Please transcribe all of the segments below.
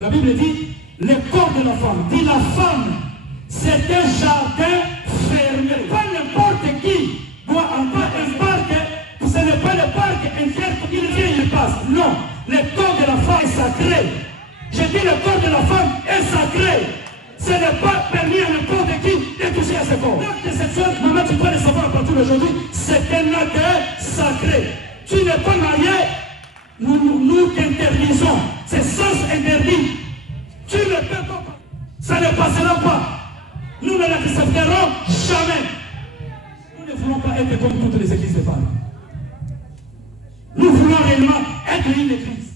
La Bible dit, le corps de la femme. Dit la femme, c'est un jardin fermé. Pas n'importe qui doit entrer un parc. Ce n'est pas le parc intérieur, il vient, il passe. Non, le corps de la femme est sacré. Je dis le corps de la femme est sacré. Ce n'est pas permis à n'importe qui de toucher à ce corps. L'acte sexuel, maman, tu dois le savoir à partir d'aujourd'hui, c'est un acte sacré. Tu n'es pas marié, nous t'interdisons. C'est sens interdit. Tu ne peux pas. Ça ne passera pas. Nous ne l'accepterons jamais. Nous ne voulons pas être comme toutes les églises de Paris. Nous voulons réellement être une église.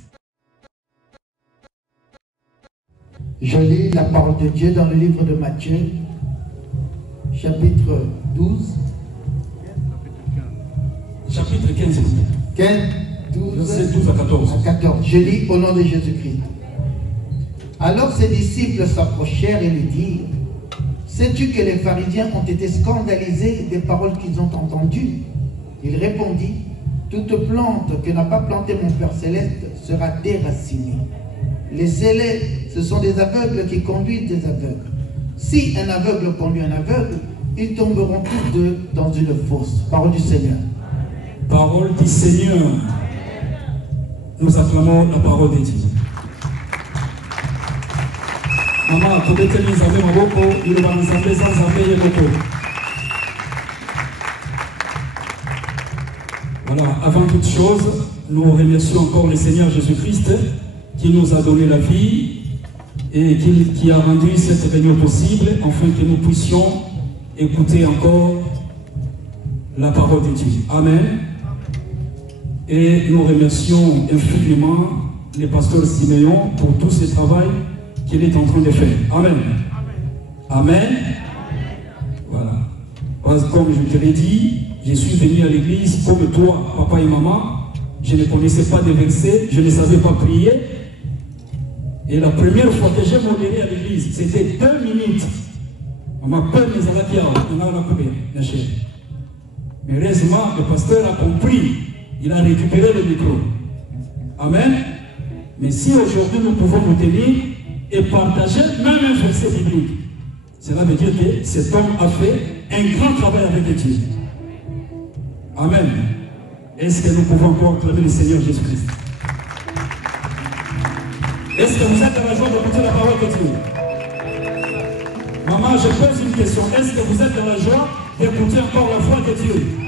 Je lis la parole de Dieu dans le livre de Matthieu, chapitre 12. Chapitre 15. 12 à 14. Je lis au nom de Jésus-Christ. Alors ses disciples s'approchèrent et lui dirent, sais-tu que les pharisiens ont été scandalisés des paroles qu'ils ont entendues? Il répondit, toute plante que n'a pas plantée mon Père Céleste sera déracinée. Laissez-les, ce sont des aveugles qui conduisent des aveugles. Si un aveugle conduit un aveugle, ils tomberont tous deux dans une fosse. Parole du Seigneur. Parole du Seigneur. Nous acclamons la parole de Dieu. Maman, peut-être que nous avons beaucoup, nous allons nous appeler sans appeler beaucoup. Voilà, avant toute chose, nous remercions encore le Seigneur Jésus-Christ qui nous a donné la vie et qui a rendu cette réunion possible afin que nous puissions écouter encore la parole de Dieu. Amen. Et nous remercions infiniment le pasteur Siméon pour tout ce travail qu'il est en train de faire. Amen. Amen. Voilà. Parce que comme je te l'ai dit, je suis venu à l'église comme toi, papa et maman. Je ne connaissais pas des versets, je ne savais pas prier. Et la première fois que j'ai modéré à l'église, c'était 2 minutes. Maman, peur mes alakiao, on a la coupé, la chair. Mais heureusement, le pasteur a compris. Il a récupéré le micro. Amen. Mais si aujourd'hui nous pouvons nous tenir et partager même un verset biblique, cela veut dire que cet homme a fait un grand travail avec Dieu. Amen. Est-ce que nous pouvons encore acclamer le Seigneur Jésus-Christ? Est-ce que vous êtes dans la joie d'écouter la parole de Dieu? Maman, je pose une question. Est-ce que vous êtes dans la joie d'écouter encore la foi de Dieu?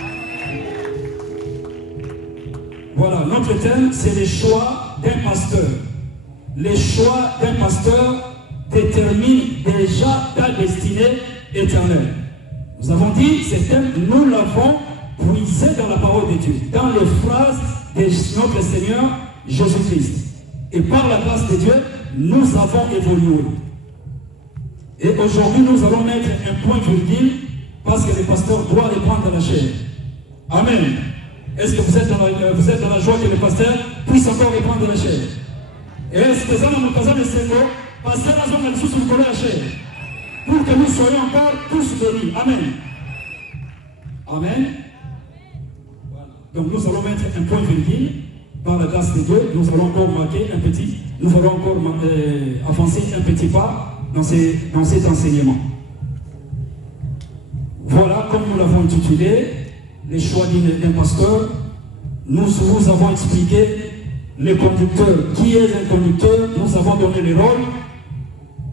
Voilà, notre thème, c'est le choix d'un pasteur. Le choix d'un pasteur détermine déjà ta destinée éternelle. Nous avons dit, ce thème, nous l'avons puisé dans la parole de Dieu, dans les phrases de notre Seigneur Jésus-Christ. Et par la grâce de Dieu, nous avons évolué. Et aujourd'hui, nous allons mettre un point virgule parce que le pasteur doit reprendre la chair. Amen. Est-ce que vous êtes dans la joie que le pasteur puisse encore reprendre la chair? Et est-ce que ça nous casons le cerveau? Pasteur a besoin de sous le la chair. Pour que nous soyons encore tous bénis. Amen. Amen. Voilà. Donc nous allons mettre un point virgule. Par la grâce de Dieu, nous allons encore marquer un petit, nous allons encore avancer un petit pas dans cet enseignement. Voilà, comme nous l'avons intitulé, les choix d'un pasteur. Nous vous avons expliqué le conducteur. Qui est un conducteur? Nous avons donné le rôle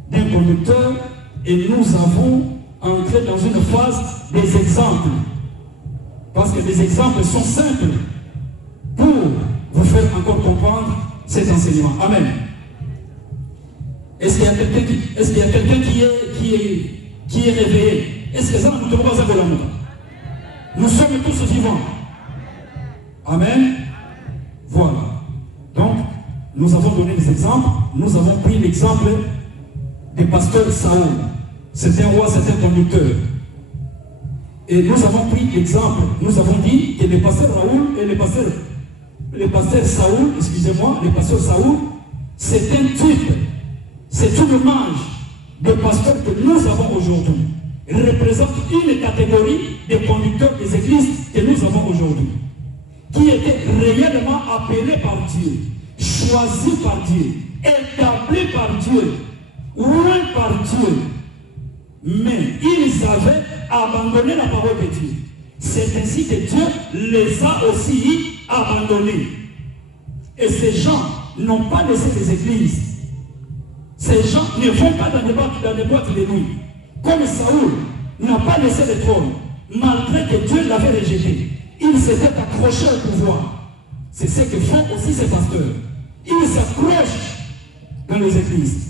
d'un conducteur et nous avons entré dans une phase des exemples. Parce que les exemples sont simples pour vous faire encore comprendre cet enseignement. Amen. Est-ce qu'il y a quelqu'un qui est réveillé? Est-ce que ça nous tombe à l'amour? Nous sommes tous vivants. Amen. Voilà. Donc, nous avons donné des exemples. Nous avons pris l'exemple du pasteur Saoul. C'est un roi, c'est un conducteur. Et nous avons pris l'exemple. Nous avons dit que le pasteur Raoul et le pasteur Saoul, excusez-moi, le pasteur Saoul, c'est un type, c'est une image de pasteur que nous avons aujourd'hui. Il représente une catégorie de conducteurs des églises que nous avons aujourd'hui, qui étaient réellement appelés par Dieu, choisis par Dieu, établis par Dieu, loin par Dieu, mais ils avaient abandonné la parole de Dieu. C'est ainsi que Dieu les a aussi abandonnés. Et ces gens n'ont pas laissé les églises. Ces gens ne vont pas dans les boîtes de nuit. Comme Saoul n'a pas laissé le trône, malgré que Dieu l'avait rejeté. Il s'était accroché au pouvoir. C'est ce que font aussi ces pasteurs. Ils s'accrochent dans les églises.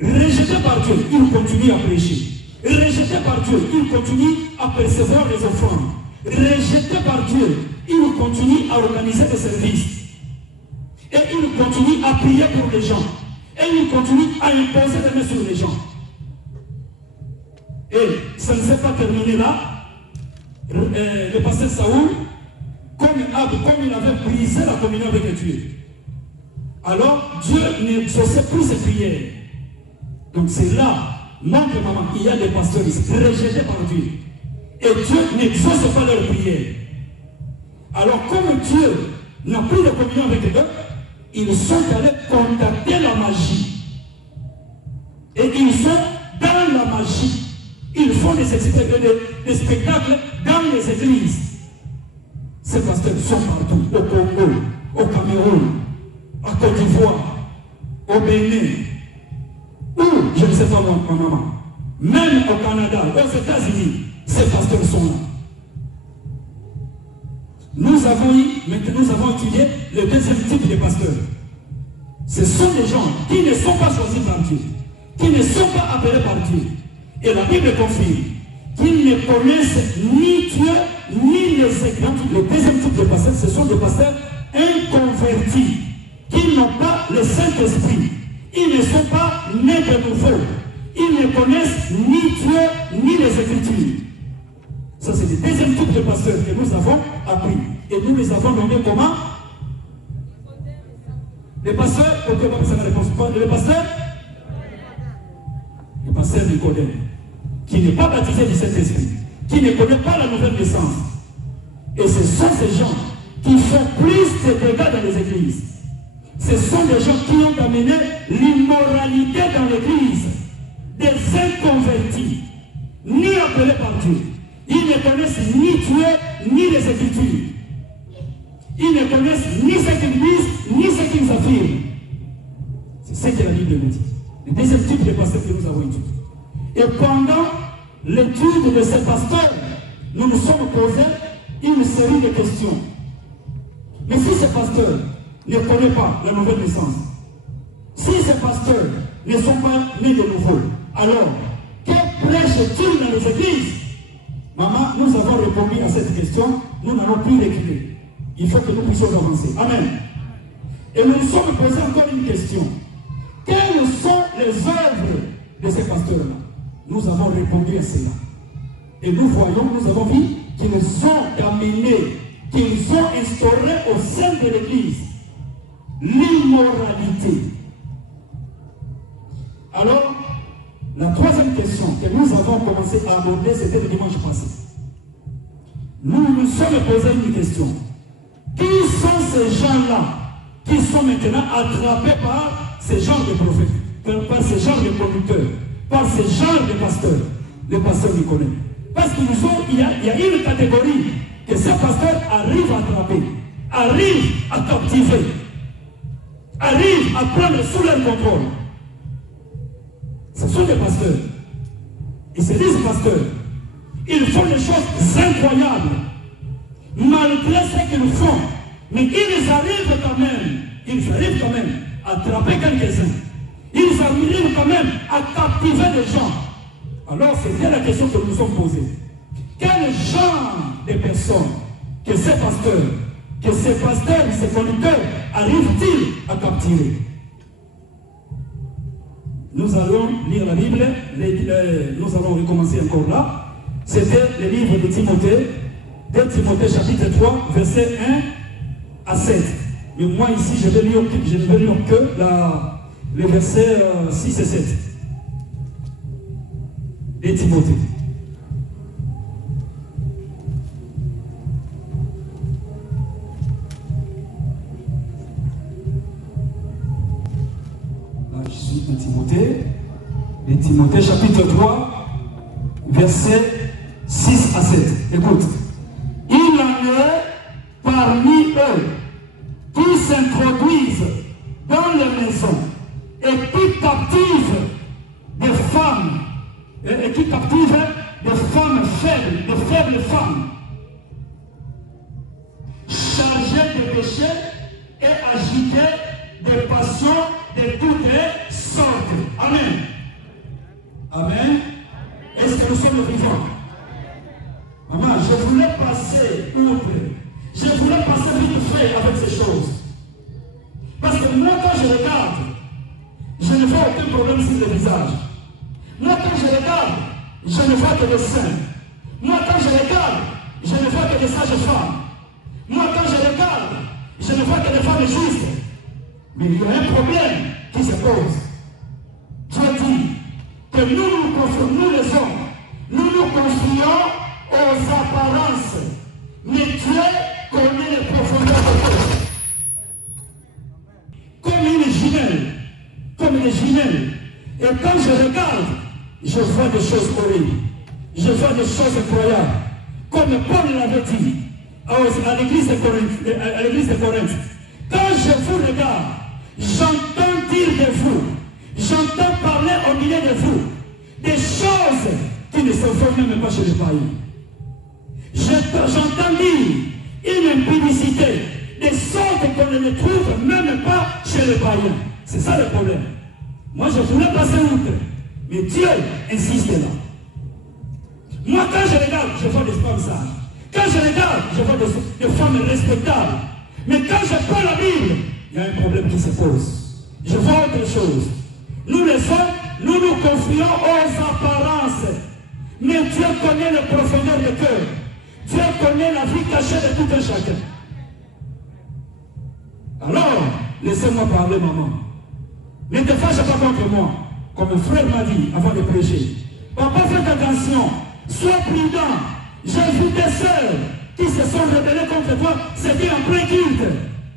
Rejetés par Dieu, ils continuent à prêcher. Rejetés par Dieu, ils continuent à percevoir les offrandes. Rejetés par Dieu, ils continuent à organiser des services. Et ils continuent à prier pour les gens. Et ils continuent à imposer les mains sur les gens. Et ça ne s'est pas terminé là. Le pasteur Saoul, comme il avait brisé la communion avec Dieu, alors Dieu n'exauçait plus ses prières. Donc c'est là, montre maman, il y a des pasteurs rejetés par Dieu. Et Dieu n'exauce pas leurs prières. Alors comme Dieu n'a plus de communion avec eux, ils sont allés contacter la magie. Et ils sont dans la magie. Ils font des spectacles dans les églises. Ces pasteurs sont partout, au Congo, au Cameroun, à Côte d'Ivoire, au Bénin, ou, je ne sais pas moi, maman, même au Canada, aux États-Unis, ces pasteurs sont là. Nous avons étudié le deuxième type de pasteurs. Ce sont des gens qui ne sont pas choisis par Dieu, qui ne sont pas appelés par Dieu. Et la Bible confirme qu'ils ne connaissent ni Dieu, ni les écrits. Le deuxième type de pasteurs, ce sont des pasteurs inconvertis, qui n'ont pas le Saint-Esprit. Ils ne sont pas nés de nouveau. Ils ne connaissent ni Dieu, ni les Écritures. Ça, c'est le deuxième type de pasteurs que nous avons appris. Et nous les avons nommés comment? Les pasteurs, ok, on va passer la réponse. Le pasteur Nicodème, qui n'est pas baptisé du Saint-Esprit, qui ne connaît pas la nouvelle naissance. Et ce sont ces gens qui font plus de dégâts dans les églises. Ce sont des gens qui ont amené l'immoralité dans l'église, des inconvertis, ni appelés par Dieu. Ils ne connaissent ni Dieu, ni les Écritures. Ils ne connaissent ni ce qu'ils disent, ni ce qu'ils affirment. C'est ce que la Bible nous dit. Le deuxième type de pasteurs que nous avons étudié. Et pendant l'étude de ces pasteurs, nous nous sommes posés une série de questions. Mais si ces pasteurs ne connaissent pas la nouvelle naissance, si ces pasteurs ne sont pas nés de nouveau, alors, que prêchent-ils dans les églises? Maman, nous avons répondu à cette question, nous n'allons plus reculer. Il faut que nous puissions avancer. Amen. Et nous nous sommes posés encore une question. Quelles sont les œuvres de ces pasteurs-là? Nous avons répondu à cela. Et nous voyons, nous avons vu qu'ils ont amené, qu'ils ont instauré au sein de l'Église l'immoralité. Alors, la troisième question que nous avons commencé à aborder, c'était le dimanche passé. Nous nous sommes posé une question. Qui sont ces gens-là qui sont maintenant attrapés par ces genres de prophètes, par ces genres de conducteurs, par ces genres de pasteurs? Les pasteurs les connaissent. Parce qu'il y a une catégorie que ces pasteurs arrivent à attraper, arrivent à captiver, arrivent à prendre sous leur contrôle. Ce sont des pasteurs. Ils se disent pasteurs. Ils font des choses incroyables. Malgré ce qu'ils font. Mais ils arrivent quand même à attraper quelques-uns. Ils arrivent quand même à captiver des gens. Alors c'est bien la question que nous nous sommes posée. Quel genre de personnes que ces pasteurs, ces conducteurs arrivent-ils à captiver? Nous allons lire la Bible, nous allons recommencer encore là. C'était le livre de Timothée, 2 Timothée chapitre 3, verset 1 à 7. Mais moi ici, je ne vais lire que les versets 6 et 7. De Timothée. Je suis un Timothée. Timothée chapitre 3, versets 6 à 7. Écoute. Il en est parmi eux qui s'introduisent dans les maisons et qui captivent des femmes, et qui captivent des femmes faibles, de faibles femmes, chargées de péchés et agitées de passions de toutes sortes. Amen. Amen. Est-ce que nous sommes vivants? Maman, je voulais passer outre. Je voulais passer vite fait avec ces choses. Parce que moi, quand je regarde, je ne vois aucun problème sur le visage. Moi, quand je regarde, je ne vois que des seins. Moi, quand je regarde, je ne vois que des sages femmes. Moi, quand je regarde, je ne vois que des femmes justes. Mais il y a un problème qui se pose. Dieu dit que nous les hommes, nous nous confions aux apparences. Mais Dieu connaît les profondeurs de Dieu. Comme une jumelle. Comme une jumelle. Et quand je regarde, je vois des choses horribles. Je vois des choses incroyables. Comme Paul l'avait dit à l'église de Corinthe. Quand je vous regarde, j'entends dire de vous, j'entends parler au milieu de vous, des choses qui ne se font même pas chez les païens. J'entends dire une impudicité, des sortes qu'on ne trouve même pas chez les païens. C'est ça le problème. Moi, je voulais passer outre, mais Dieu insiste là. Moi, quand je regarde, je vois des femmes sages. Quand je regarde, je vois des femmes respectables. Mais quand je prends la Bible, il y a un problème qui se pose. Je vois autre chose. Nous les hommes, nous nous confions aux apparences. Mais Dieu connaît les profondeurs du cœur. Dieu connaît la vie cachée de tout un chacun. Alors, laissez-moi parler, maman. Ne te fâche pas contre moi. Comme un frère m'a dit avant de prêcher. Papa, faites attention. Sois prudent. J'ai vu des sœurs qui se sont rebellées contre toi. C'était en plein culte.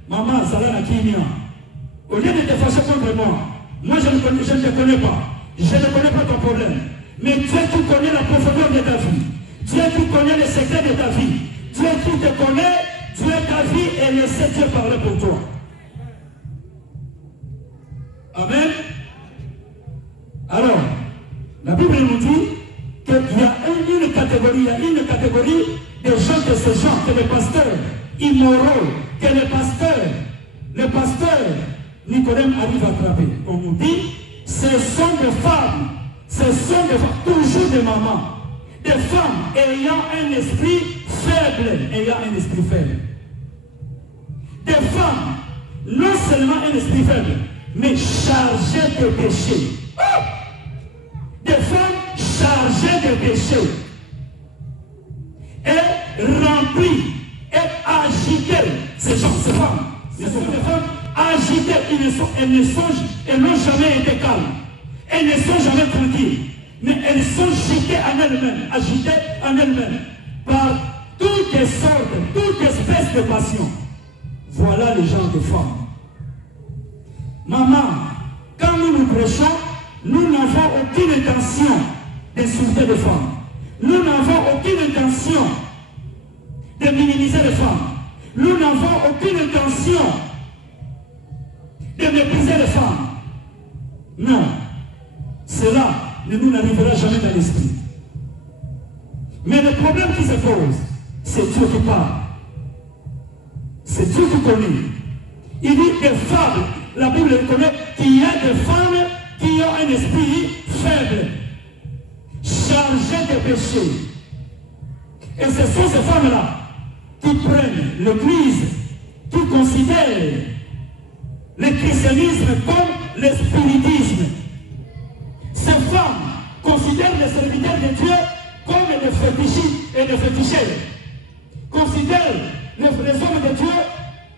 Maman, ça va la Kimia. Au lieu de te fâcher contre moi, moi je ne te connais pas. Je ne connais pas ton problème. Mais Dieu qui connaît la profondeur de ta vie. Dieu qui connaît les secrets de ta vie. Dieu qui te connaît, Dieu ta vie et laisse Dieu parler pour toi. Amen. Alors, la Bible nous dit qu'il y a une catégorie de gens que ces gens, que les pasteurs immoraux, que les pasteurs Nicodème arrive à attraper. On nous dit, ce sont des femmes, toujours des mamans, des femmes ayant un esprit faible, Des femmes, non seulement un esprit faible, mais chargées de péché. Des femmes chargées de péché. Et remplies et agitées. Ces gens, ces femmes, ce sont des femmes agitées. Elles n'ont jamais été calmes. Elles ne sont jamais tranquilles. Mais elles sont agitées en elles-mêmes. Par toutes sortes, toute espèce de passion. Voilà les gens de femmes. Maman, quand nous prêchons, nous n'avons aucune intention d'insulter les femmes. Nous n'avons aucune intention de minimiser les femmes. Nous n'avons aucune intention de mépriser les femmes. Non. Cela ne nous n'arrivera jamais dans l'esprit. Mais le problème qui se pose, c'est Dieu qui parle. C'est Dieu qui connaît. Il dit des femmes, la Bible reconnaît qu'il y a des femmes qui ont un esprit faible, chargées de péché. Et ce sont ces femmes-là qui prennent l'Église, qui considèrent le christianisme comme le spiritisme. Ces femmes considèrent les serviteurs de Dieu comme des fétichistes et des féticheurs. Considèrent les hommes de Dieu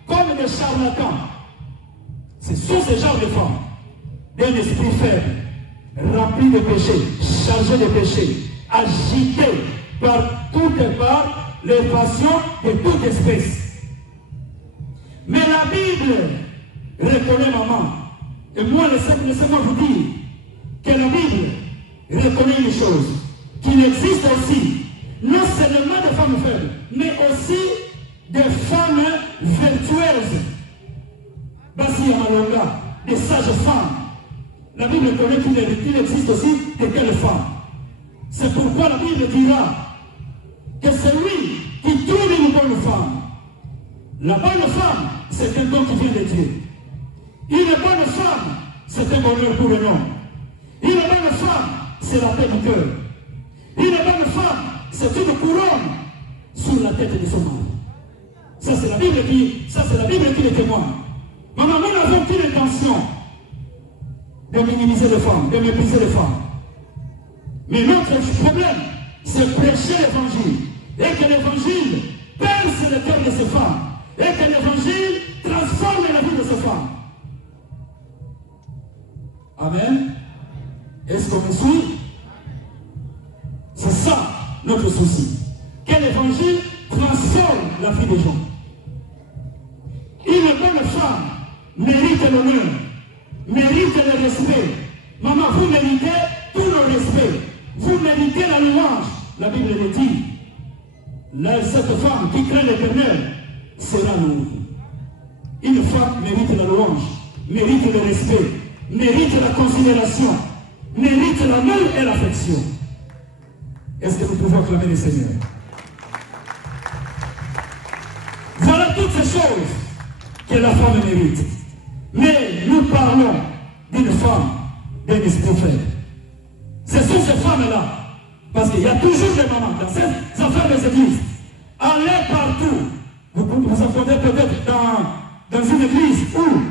comme des charlatans. Ce sont ces genres de femmes d'un esprit faible, rempli de péché, chargé de péché, agité par toutes parts les passions de toute espèce. Mais la Bible reconnaît, maman, et moi, laissez-moi vous dire chose, qu'il existe aussi, non seulement des femmes faibles, mais aussi des femmes vertueuses. Basi Yamalonga, des sages femmes. La Bible connaît qu'il existe aussi de telles femmes. C'est pourquoi la Bible dira que celui qui trouve une bonne femme, la bonne femme, c'est un don qui vient de Dieu. Une bonne femme, c'est un bonheur pour un homme. Une bonne femme, c'est la paix du cœur. Une bonne femme, c'est une couronne sur la tête de son mari. Ça, c'est la Bible qui le témoigne. Maman, nous n'avons qu'une intention de minimiser les femmes, de mépriser les femmes. Mais notre problème, c'est prêcher l'évangile. Et que l'évangile perce le cœur de ces femmes. Et que l'évangile transforme la vie de ces femmes. Amen. Est-ce qu'on me suit? C'est ça notre souci. Que l'évangile transforme la vie des gens. Une bonne femme mérite l'honneur, mérite le respect. Maman, vous méritez tout le respect. Vous méritez la louange. La Bible le dit. Cette femme qui craint l'Éternel sera louée. Une femme mérite la louange, mérite le respect, mérite la considération, mérite l'amour et l'affection. Est-ce que nous pouvons acclamer le Seigneur? Voilà toutes ces choses que la femme mérite. Mais nous parlons d'une femme d'un esprit faible. Ce sont ces femmes-là. Parce qu'il y a toujours des mamans dans ces affaires des églises. Allez partout. Vous entendez peut-être dans une église où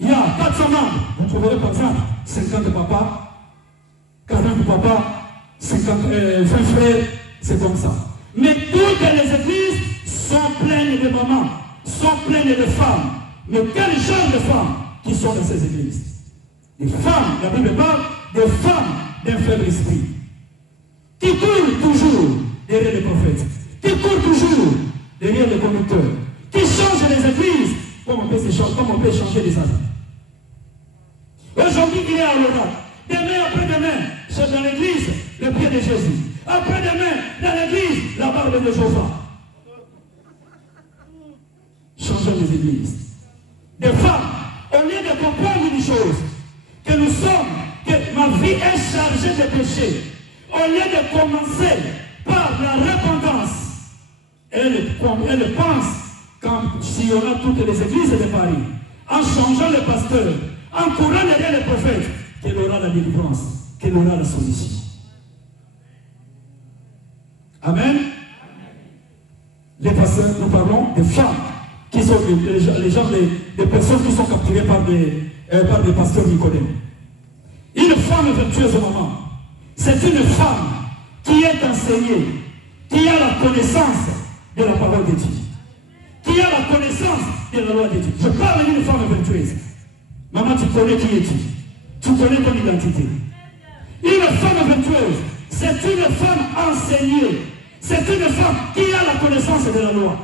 il y a 400 membres. Vous trouverez par exemple 50 papas, 40 papas, 20 frères. C'est comme ça. Mais toutes les églises sont pleines de mamans, sont pleines de femmes. Mais quel genre de femmes qui sont dans ces églises? Des femmes, la Bible parle des femmes d'un faible esprit, qui courent toujours derrière les prophètes, qui courent toujours derrière les conducteurs, qui changent les églises comme on peut changer les habits. Aujourd'hui, il est à l'oral. Demain, après-demain, c'est dans l'église le pied de Jésus. Après-demain, dans l'église, la barbe de Jéhovah. Changeons les églises. Des femmes, au lieu de comprendre une chose, que nous sommes, que ma vie est chargée de péché, au lieu de commencer par la repentance, elle pense, quand si on a toutes les églises de Paris, en changeant le pasteur, en courant derrière les prophètes, qu'elle aura la délivrance, qu'elle aura la solution. Amen. Les pasteurs, nous parlons des femmes qui sont les gens, des personnes qui sont capturées par des pasteurs Nicodème. Une femme vertueuse au moment, c'est une femme qui est enseignée, qui a la connaissance de la parole de Dieu, qui a la connaissance de la loi de Dieu. Je parle d'une femme vertueuse. Maman, tu connais qui es-tu? Tu connais ton identité. Une femme vertueuse, c'est une femme enseignée. C'est une femme qui a la connaissance de la loi.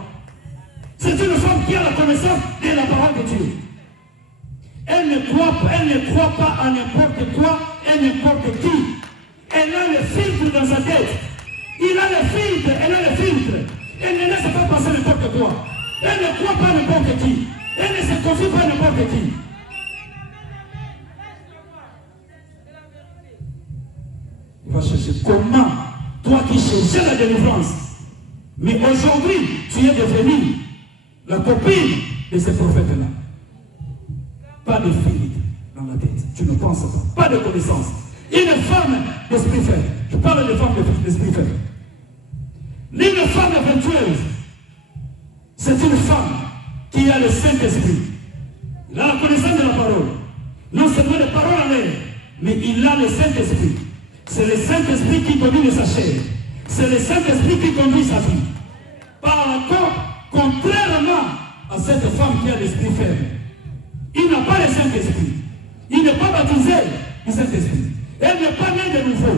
C'est une femme qui a la connaissance de la parole de Dieu. Elle ne croit pas à n'importe quoi et n'importe qui. Elle a le filtre dans sa tête. Il a le filtre, elle a le filtre. Elle ne laisse pas passer n'importe quoi. Elle ne croit pas à n'importe qui. Elle ne se confie pas à n'importe qui. Il va chercher comment, toi qui cherchais la délivrance, mais aujourd'hui, tu es devenu la copine de ces prophètes-là. Pas de filtre dans la tête. Tu ne penses pas. Pas de connaissance. Une femme d'esprit faible. Je parle de femme d'esprit faible. Une femme vertueuse, c'est une femme qui a le Saint-Esprit. Il a la connaissance de la parole. Non seulement les paroles en l'air, mais il a le Saint-Esprit. C'est le Saint-Esprit qui domine sa chair. C'est le Saint-Esprit qui conduit sa vie. Par contre, contrairement à cette femme qui a l'esprit faible, il n'a pas le Saint-Esprit. Il n'est pas baptisé du Saint-Esprit. Elle n'est pas née de nouveau.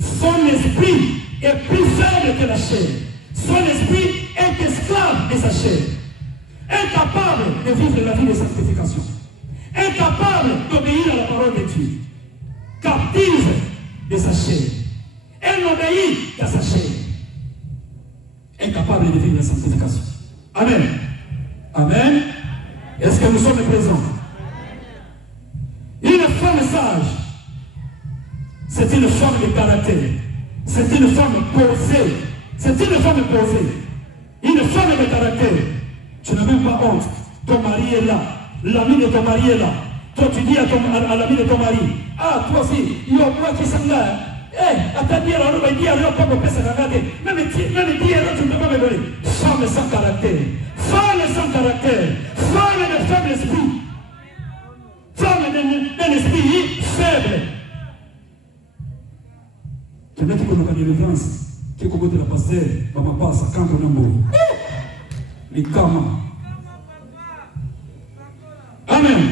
Son esprit est plus faible que la chair. Son esprit est esclave de sa chair. Incapable de vivre la vie de sanctification. Incapable d'obéir à la parole de Dieu. Captive de sa chair. Amen. Amen. Est-ce que nous sommes présents? Une femme sage, c'est une femme de caractère. C'est une femme posée. C'est une femme posée. Une femme de caractère. Tu n'as même pas honte. Ton mari est là. L'ami de ton mari est là. Toi, tu dis à l'ami de ton mari, ah, toi aussi, il y a quoi qui s'en va. Eh, à ta dire, alors, il dit, alors, pas me faire ça regarder. Même dire, alors, tu ne peux pas me donner. Femme sans caractère. Femme sans caractère. Femme de faible esprit. Femme d'un esprit faible. Tu n'as que nous l'évidence. Qui est comme la pasteur, maman passe, quand on a mort. Les karma. Amen.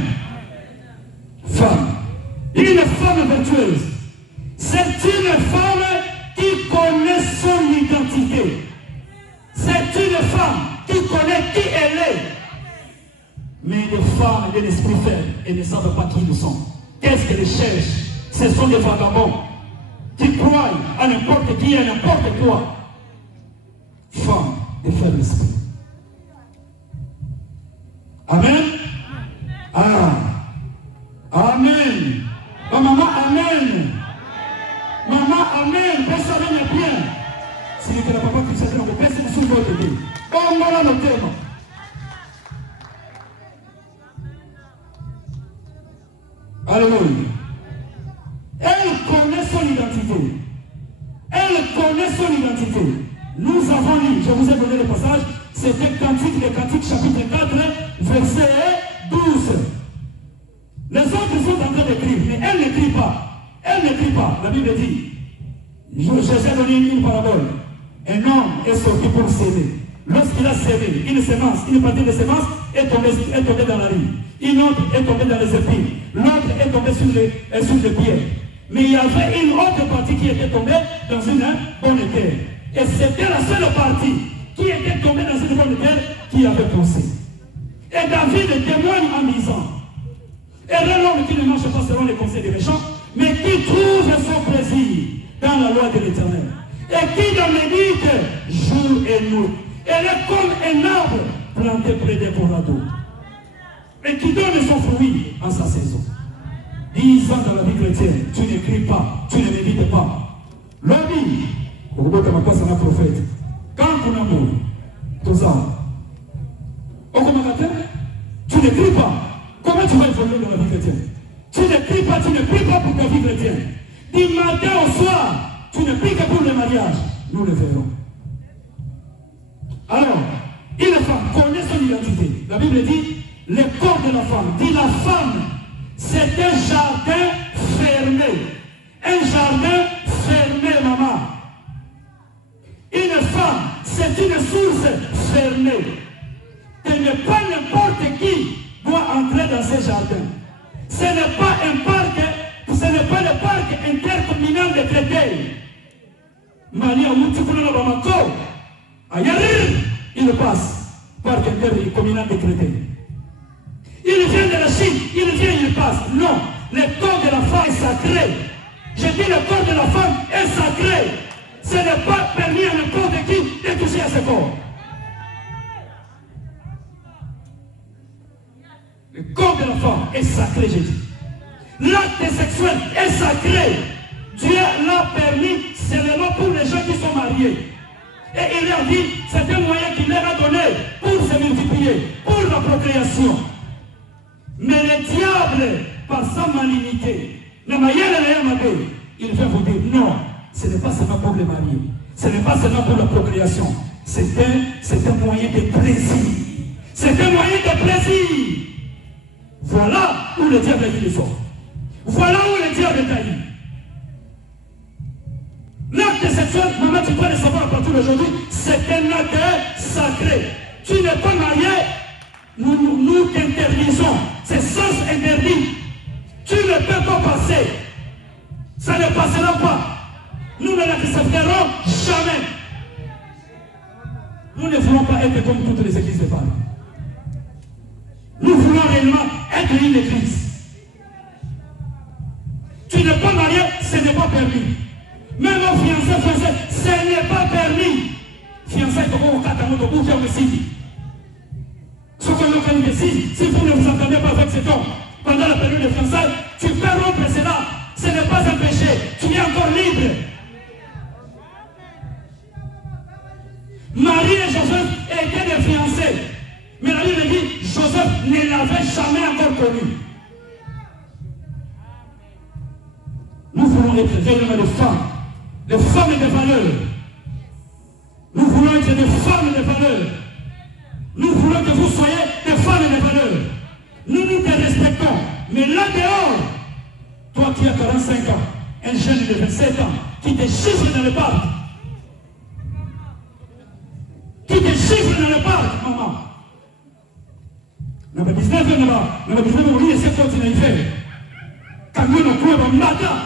Femme. Une femme vertueuse. C'est une femme qui connaît son identité. C'est une femme qui connaît qui elle est. Mais les femmes de l'esprit faible, elles ne savent pas qui ils sont. Qu'est-ce qu'elles cherchent? Ce sont des vagabonds qui croient à n'importe qui, à n'importe quoi. Femme de faible esprit. Amen. Ah. Amen. Oh, maman, amen. Maman, amen. Personne n'est bien. Si tu n'as pas pu s'attendre, personne ne s'ouvre de Dieu. Oh, voilà le thème. Alléluia. Elle connaît son identité. Elle connaît son identité. Nous avons lu, je vous ai donné le passage, c'était Cantique des Cantiques, chapitre 4, verset 12. Les autres sont en train d'écrire, mais elle n'écrit pas. Elle n'écrit pas. La Bible dit, je vous ai donné une parabole. Un homme est sorti pour s'aimer. Lorsqu'il a sémé une sémence, une partie de sémence est tombée dans la rue. Une autre est tombée dans les épines. L'autre est tombée sur les pierres. Mais il y avait une autre partie qui était tombée dans une bonne terre. Et c'était la seule partie qui était tombée dans une bonne terre qui avait poussé. Et David témoigne en disant, et l'homme qui ne marche pas selon les conseils des méchants, mais qui trouve son plaisir dans la loi de l'Éternel. Et qui en médite jour et nuit. Elle est comme un arbre planté près des cours d'eau. Et qui donne son fruit en sa saison. 10 ans dans la vie chrétienne, tu n'écris pas, tu ne médites pas. L'homme, au bout de ma passe à la prophète, quand on a mort, tout ça, au commentaire, tu n'écris pas. Comment tu vas évoluer dans la vie chrétienne? Tu n'écris pas pour ta vie chrétienne. Du matin au soir, tu ne pries que pour le mariage. Nous le verrons. Alors, une femme connaît son identité. La Bible dit, le corps de la femme. Dit la femme, c'est un jardin fermé. Un jardin fermé, maman. Une femme, c'est une source fermée. Ce n'est pas n'importe qui doit entrer dans ce jardin. Ce n'est pas un parc, ce n'est pas le parc intercommunal de Créteil. Maria Moutikouno Bamako, Ayarir, il passe, parc intercommunal de Créteil. Il vient de la Chine, il vient, il passe. Non, le corps de la femme est sacré. Je dis le corps de la femme est sacré. Ce n'est pas permis à n'importe qui de toucher à ce corps. Le corps de la femme est sacré, j'ai dit. L'acte sexuel est sacré. Dieu l'a permis seulement pour les gens qui sont mariés. Et il leur dit, c'est un moyen qu'il leur a donné pour se multiplier, pour la procréation. Mais le diable, par sa malignité, il va vous dire, non, ce n'est pas seulement pour les mariés. Ce n'est pas seulement pour la procréation. C'est un moyen de plaisir. C'est un moyen de plaisir. Voilà où le diable a dit les autres. Voilà où le diable est allé. L'acte sexuel, maman, tu dois le savoir à partir d'aujourd'hui, c'est un acte sacré. Tu n'es pas marié, nous t'interdisons. C'est sens interdit. Tu ne peux pas passer. Ça ne passera pas. Nous ne l'accepterons jamais. Nous ne voulons pas être comme toutes les églises de femmes. Nous voulons réellement être une église. Tu n'es pas marié, ce n'est pas permis. Même aux fiancés, ce n'est pas permis. Fiancé, tu vas au 4 ans, tu vas au Si vous ne vous entendez pas avec cet homme pendant la période de fiançailles, tu peux rompre cela. Ce n'est pas un péché. Tu es encore libre. Marie et Joseph étaient des fiancés. Mais la Bible dit, Joseph ne l'avait jamais encore connu. Nous voulons être réellement des femmes de valeur. Nous voulons être des femmes de valeur. Nous voulons que vous soyez des femmes de valeur. Nous nous te respectons. Mais là dehors, toi qui as 45 ans, un jeune de 27 ans, qui te chiffre dans le parc, maman. Dans le 19 c'est tu n'as fait. Quand nous nous matin.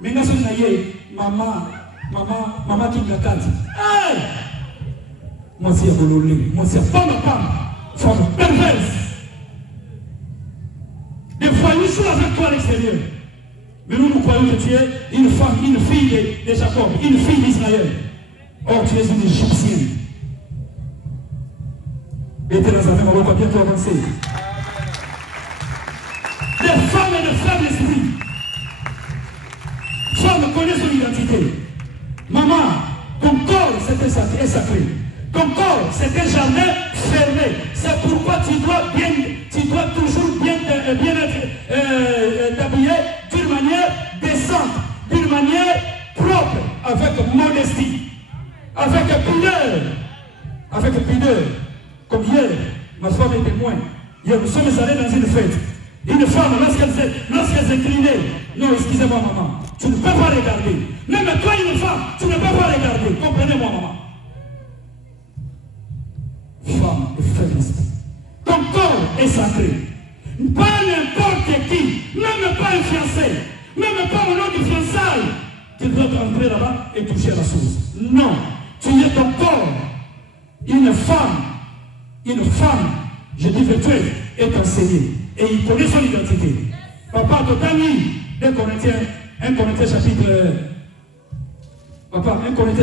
Mais nous sommes maman qui me cante. Moi c'est Bololé, moi c'est femme perverse. Des fois nous sommes avec toi à l'extérieur. Mais nous croyons que tu es une femme, une fille de Jacob, une fille d'Israël. Or tu es une Égyptienne. Et tu es dans un même, on va bientôt avancer. Des femmes et des femmes d'esprit. Femme connaît son identité. Maman, ton corps c'était sacré. Ton corps c'est un jardin fermé. C'est pourquoi tu dois toujours bien être t'habiller d'une manière décente, d'une manière propre, avec modestie, avec pudeur. Avec pudeur. Comme hier, ma femme est témoin. Hier, nous sommes allés dans une fête. Une femme, lorsqu'elle s'inclinait, non, excusez-moi maman, tu ne peux pas regarder. Même toi, une femme, tu ne peux pas regarder. Comprenez-moi maman. Femme et faiblesse. Ton corps est sacré. Pas n'importe qui, même pas un fiancé, même pas au nom du fiançailles, qui doit entrer là-bas et toucher à la source. Non, tu es ton corps. Une femme, je dis virtuelle, est enseignée. Et il connaît son identité. Papa, Totani, 1 Corinthiens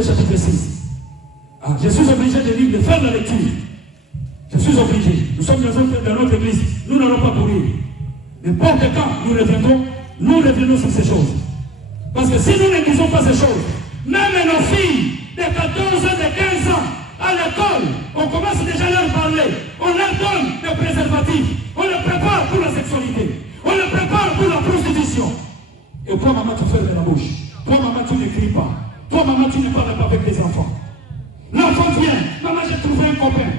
chapitre 6. Je suis obligé de faire la lecture. Je suis obligé. Nous sommes dans notre église. Nous n'allons pas courir. N'importe quand nous reviendrons sur ces choses. Parce que si nous ne disons pas ces choses, même nos filles de 14 ans, de 15 ans, à l'école, on commence déjà à leur parler. On leur donne des préservatifs. On les prépare pour la sexualité. On les prépare pour la prostitution. Et toi, maman, tu fermes la bouche. Toi, maman, tu ne cries pas. Toi, maman, tu ne parles pas avec tes enfants. L'enfant vient. Maman, j'ai trouvé un copain.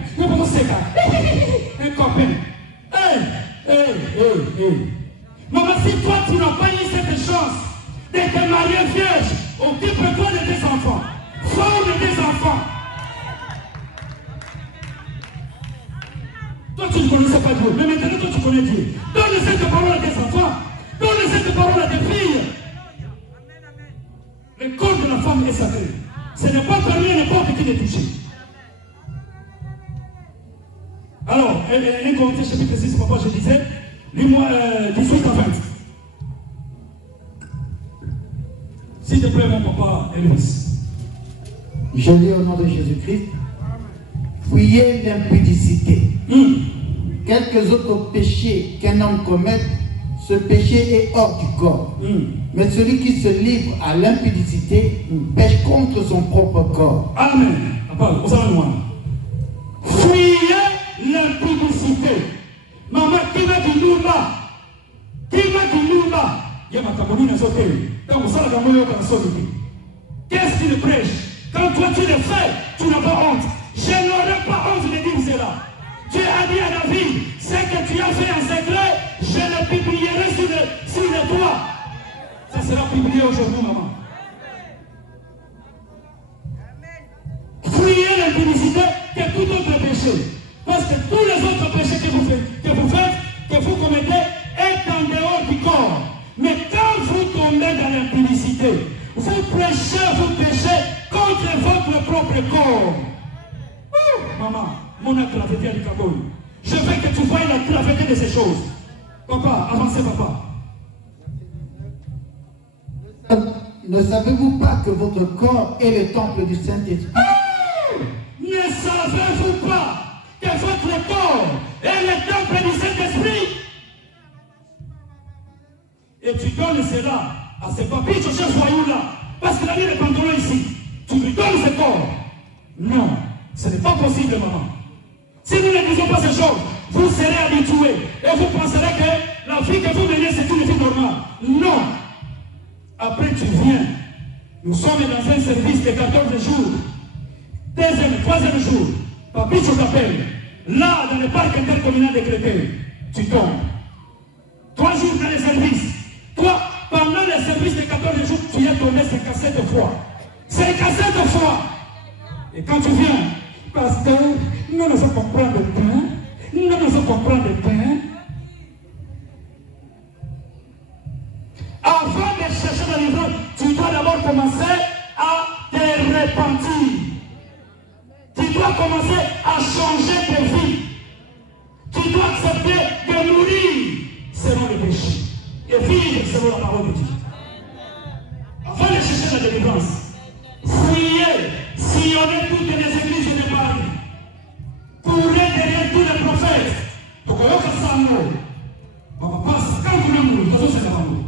Un copain. Maman, si toi, tu n'as pas eu cette chance de te marier vierge, occupe-toi de tes enfants. Forme tes enfants. Toi, tu ne connaissais pas Dieu, mais maintenant, toi, tu connais Dieu. Donne cette parole à tes enfants. Donne cette parole à tes filles. Le corps de la femme est sacré. Ce n'est pas permis à n'importe qui de toucher. Alors, 1 Corinthiens chapitre 6, papa, je disais, lis-moi 18 à 20. S'il te plaît, mon papa Elvis. Je lis au nom de Jésus-Christ. Fuyez l'impudicité. Quelques autres péchés qu'un homme commette, ce péché est hors du corps. Mais celui qui se livre à l'impudicité pêche contre son propre corps. Amen. Fuyez l'impudicité. Maman, qui va du Nourba? Qu'est-ce qu'il prêche? Quand toi tu le fais, tu n'as pas honte. Je n'aurai pas honte de dire cela. Dieu a dit à David, ce que tu as fait en secret, je le publierai sur le toit. Ça sera publié aujourd'hui, maman. Fuyez l'impudicité que tout autre péché. Parce que tous les autres péchés que vous faites, que vous commettez, est en dehors du corps. Mais quand vous tombez dans l'impudicité, vous péchez contre votre propre corps. Maman, mon acte la vérité à l'Ikaboy. Je veux que tu voies la vérité de ces choses. Papa, avancez, papa. Ne savez-vous pas que votre corps est le temple du Saint-Esprit? Ne savez-vous pas que votre corps donnes cela à ces papis, ce cher voyou-là, parce qu'il a mis les pantalons ici, tu lui donnes ce corps. Non, ce n'est pas possible, maman. Si nous ne disons pas ces choses, vous serez habitués et vous penserez que la vie que vous menez, c'est une vie normale. Non. Après, tu viens. Nous sommes dans un service de 14 jours. Deuxième, troisième jour, papi, je t'appelle. Là, dans le parc intercommunal de Créteil, tu tombes. 3 jours dans le service. Toi, pendant le service de 14 jours, tu es tombé 57 fois. 57 fois. Et quand tu viens, pasteur, nous nous comprendre le pain. Nous nous comprendre le pain. Avant de chercher la livre, tu dois d'abord commencer à te repentir. Tu dois commencer à changer de vie. Tu dois accepter de mourir selon le péché et vivre selon la parole de Dieu. Avant de chercher la délivrance, fouiller, sillonner toutes les églises de Paris, courir derrière tous les prophètes, pour que l'autre s'en on va passer quand tu veux mourir, de toute façon c'est la parole.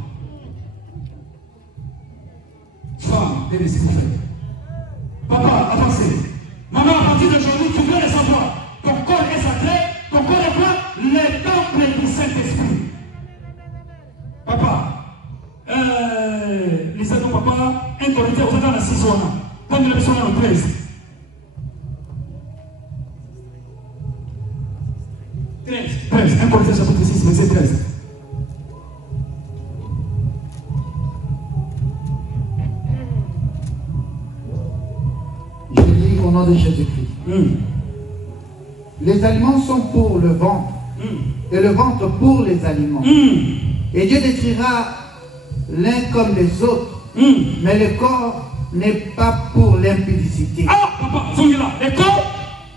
Femme, bébé, s'il vous plaît. Papa, avancez. Maman, à partir d'aujourd'hui, tu veux le savoir. Ton corps est sacré, ton corps est quoi? Le temple du Saint-Esprit. Papa, lisez-nous, papa, 1 Corinthiens, vous êtes dans la 6 ans. Quand il est besoin dans le 13. 13, 1 Corinthiens, chapitre 6, verset 13. Au nom de Jésus-Christ. Les aliments sont pour le ventre et le ventre pour les aliments. Et Dieu détruira l'un comme les autres, mais le corps n'est pas pour l'impudicité. Ah, papa, soyez là. Le corps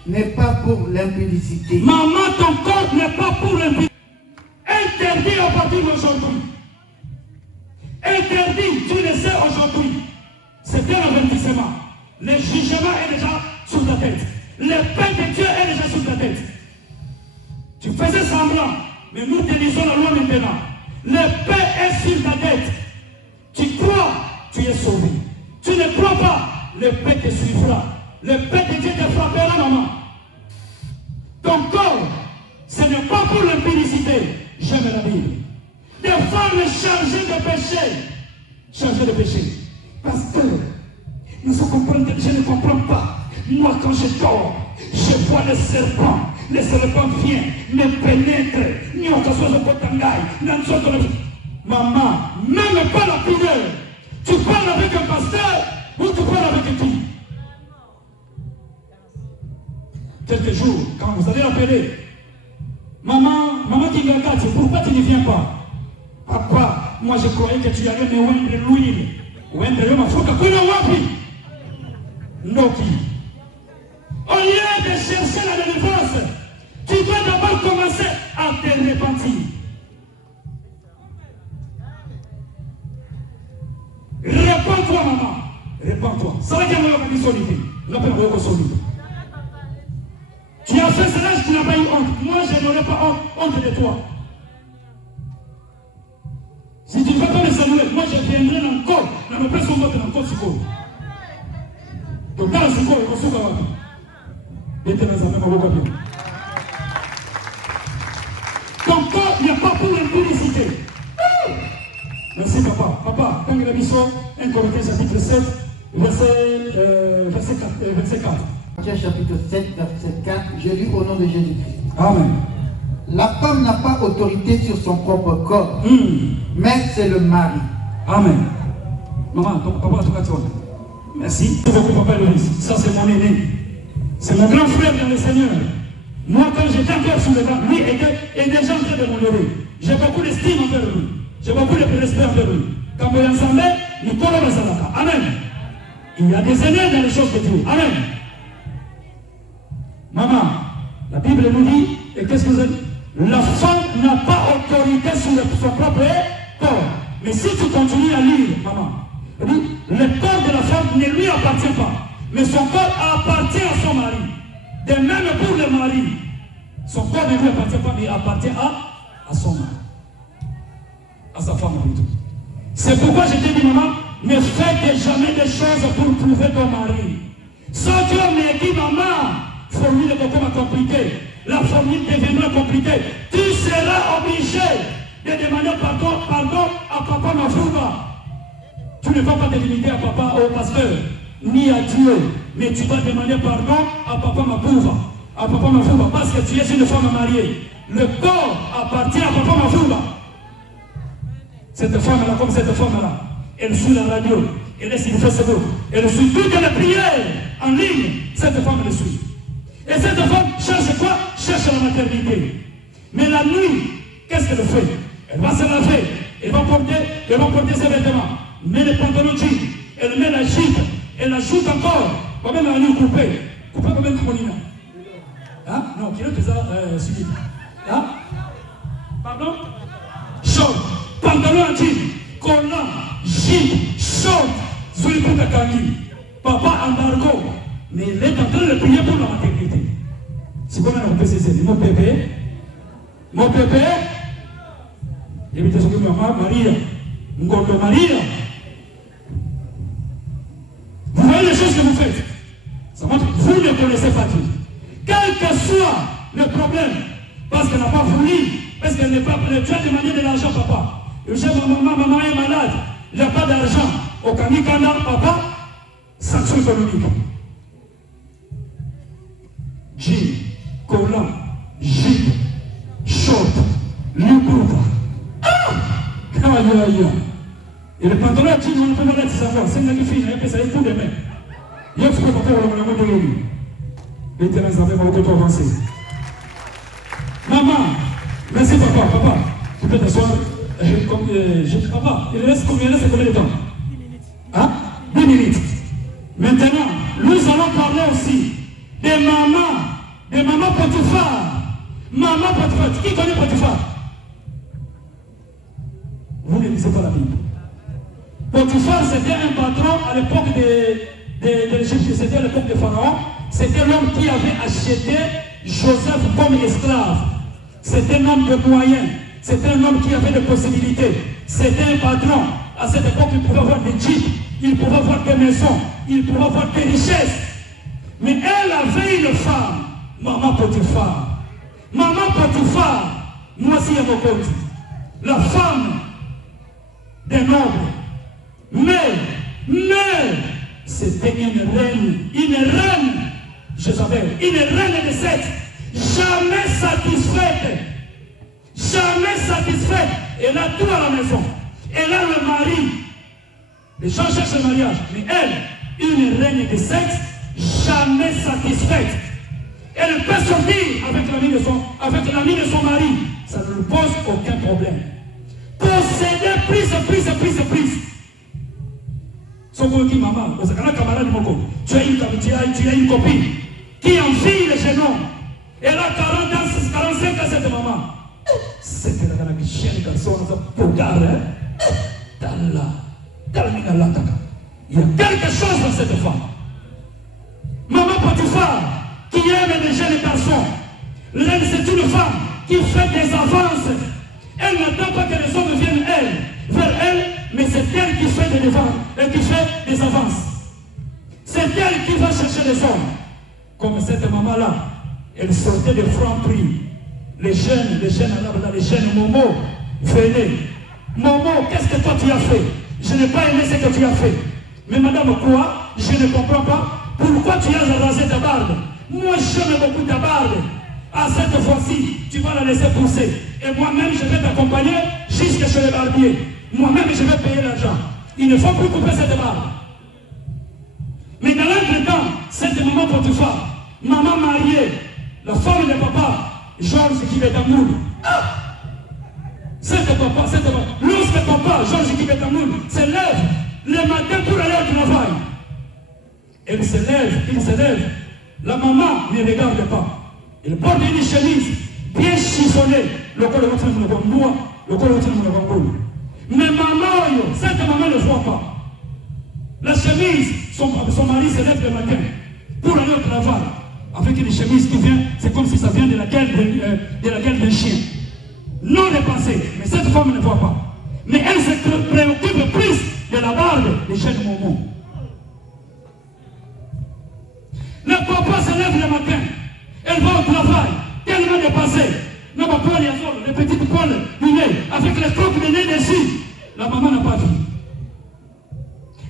n'est pas pour l'impudicité. Maman, ton corps n'est pas pour l'impudicité. Interdit à partir d'aujourd'hui. Interdit, tu le sais aujourd'hui. C'était l'avertissement. Le jugement est déjà sur ta tête. Le pain de Dieu est déjà sur ta tête. Tu faisais semblant, mais nous te disons la loi maintenant. Le pain est sur ta tête. Tu crois, tu es sauvé. Tu ne crois pas, le pain te suivra. Le pain de Dieu te frappera, maman. Ton corps, ce n'est pas pour l'impudicité. J'aime la Bible. Des femmes chargées de péché. Chargées de péché. Pasteur, je ne comprends pas. Moi, quand je dors, je vois le serpent. Le serpent vient, me pénètre. Maman, même pas la pudeur. Tu parles avec un pasteur ou tu parles avec qui? Quelques jours, quand vous allez appeler, maman qui regarde, pourquoi tu ne viens pas? Papa, moi je croyais que tu allais me oindre l'huile. Oindre l'huile, il faut que tu wapi. Noki. Au lieu de chercher la délivrance, tu dois d'abord commencer à te repentir. Réponds-toi, maman. Réponds-toi. Ça va dire que tu es solide. Tu as fait cela, tu n'as pas eu honte. Moi, je n'aurais pas honte de toi. Si tu ne fais pas le saluer, moi je viendrai encore. Dans le personne d'autre, encore si vous. Donc, dans ce corps, il faut se faire. Ton corps n'est pas pour l'impudicité. Merci papa. Papa, quand il a mis ça, 1 Corinthiens chapitre 7, verset 4. Chapitre 7, verset 4, je lis au nom de Jésus-Christ. Amen. La femme n'a pas autorité sur son propre corps, mais c'est le mari. Amen. Maman, papa, tu vas. Merci. Merci beaucoup, papa Louis. Ça, c'est mon aîné. C'est mon grand frère dans le Seigneur. Moi, quand j'étais encore sous le banc, lui est déjà en train de m'honorer. J'ai beaucoup d'estime envers lui. J'ai beaucoup de respect envers lui. Quand on est ensemble, nous collons les salaka. Amen. Il y a des aînés dans les choses de Dieu. Amen. Maman, la Bible nous dit, et qu'est-ce que vous avez dit? La femme n'a pas autorité sur son propre corps. Mais si tu continues à lire, maman, le corps de la femme ne lui appartient pas. Mais son corps appartient à son mari. De même pour le mari. Son corps ne lui appartient pas, mais il appartient à son mari. À sa femme plutôt. C'est pourquoi je t'ai dit, maman, ne faites jamais des choses pour prouver ton mari. Sans Dieu me dit, maman, formule beaucoup compliquée. La formule deviendra compliquée. Tu seras obligé de demander pardon à papa Mafouba. Tu ne vas pas te limiter à papa, au pasteur, ni à Dieu, mais tu vas demander pardon à papa Mafouba. À papa Mafouba, parce que tu es une femme mariée. Le corps appartient à papa Mafouba. Cette femme-là, comme cette femme-là, elle suit la radio, elle est sur Facebook, elle suit toutes les prières en ligne. Cette femme le suit. Et cette femme cherche quoi? Cherche la maternité. Mais la nuit, qu'est-ce qu'elle fait? Elle va se laver, elle va porter ses vêtements, met les pantalons jeans, elle met la jupe, elle ajoute encore, combien de nuit coupée? Coupée combien de monina? Hein? Non, qui est le suivi? Hein? Pardon? Short, pantalon en jean, collant, jupe, short, Zuli Kangi, papa embargo. Mais il est en train de prier pour la maternité. C'est comment on peut saisir? Mon bébé, il me dit que maman, Maria, Ngondo Maria. Vous voyez les choses que vous faites. Ça montre que vous ne connaissez pas Dieu. Quel que soit le problème, parce qu'elle n'a pas voulu, parce qu'elle n'est pas prête, tu as demandé de l'argent, papa. Je dis, maman est malade, il n'y a pas d'argent. Au Kamikanda, papa, sanction économique. Jean, collant, jupe, short, l'ububa. Aïe. Et le pantalon, tu ne peux pas savoir. C'est une fille, ça est pour demain. Il y a un peu de temps, on lui. Les terrains avaient beaucoup avancé. Maman, merci papa. Tu peux t'asseoir. Papa, il reste combien de temps? 10 minutes. Maintenant, nous allons parler aussi de maman Potiphar. Maman Potiphar. Qui connaît Potiphar? Vous ne lisez pas la Bible. Potiphar, c'était un patron à l'époque de l'Égypte, c'était à l'époque de Pharaon. C'était l'homme qui avait acheté Joseph comme esclave. C'était un homme de moyens. C'était un homme qui avait des possibilités. C'était un patron. À cette époque, il pouvait avoir des jeeps, il pouvait avoir des maisons, il pouvait avoir des richesses. Mais elle avait une femme, maman Potiphar. Maman Potiphar, moi aussi à mon côté, la femme des nobles. Mais, c'était une reine, Jézabel, une reine de sexe, jamais satisfaite. Elle a tout à la maison. Elle a le mari. Les gens cherchent le mariage. Mais elle, une reine de sexe, jamais satisfaite. Elle peut sortir avec l'ami de son mari. Ça ne lui pose aucun problème. Posséder prise. Son dit maman, tu as une copine qui envie les jeunes hommes. Elle a 40 ans, 45 ans cette maman. C'est la chienne garçon, pour garder. Il y a quelque chose dans cette femme. Maman Potiphar, qui aime les jeunes garçons. Elle, c'est une femme qui fait des avances. Elle n'attend pas que les hommes viennent vers elle, mais c'est elle qui fait des avances. Qui fait des avances. C'est elle qui va chercher les hommes. Comme cette maman-là, elle sortait de francs prix. Les jeunes Momo, venez. Momo, qu'est-ce que toi tu as fait? Je n'ai pas aimé ce que tu as fait. Mais madame, quoi? Je ne comprends pas. Pourquoi tu as rasé ta barbe? Moi, j'aime beaucoup ta barbe. À cette fois-ci, tu vas la laisser pousser. Et moi-même, je vais t'accompagner jusqu'à chez le barbier. Moi-même, je vais payer l'argent. Il ne faut plus couper cette barbe. Mais dans l'entretemps, cette maman Potiphar, maman mariée, la femme de papa, Georges Kibetamoul. Lorsque papa, Georges Kibetamoul, se lève le matin pour aller au travail, il se lève. La maman ne regarde pas. Il porte une chemise bien chiffonnée. Le col de mais maman, cette maman ne voit pas. La chemise, son mari se lève le matin pour aller au travail. Avec une chemise qui vient, c'est comme si ça vient de la gueule d'un chien. Non dépensé, mais cette femme ne voit pas. Mais elle se préoccupe plus de la barbe des jeunes moments. Le papa se lève le matin, elle va au travail, tellement dépassée. Non, ma poêle, les petites poêles du nez, avec les coques de nez dessus. La maman n'a pas vu.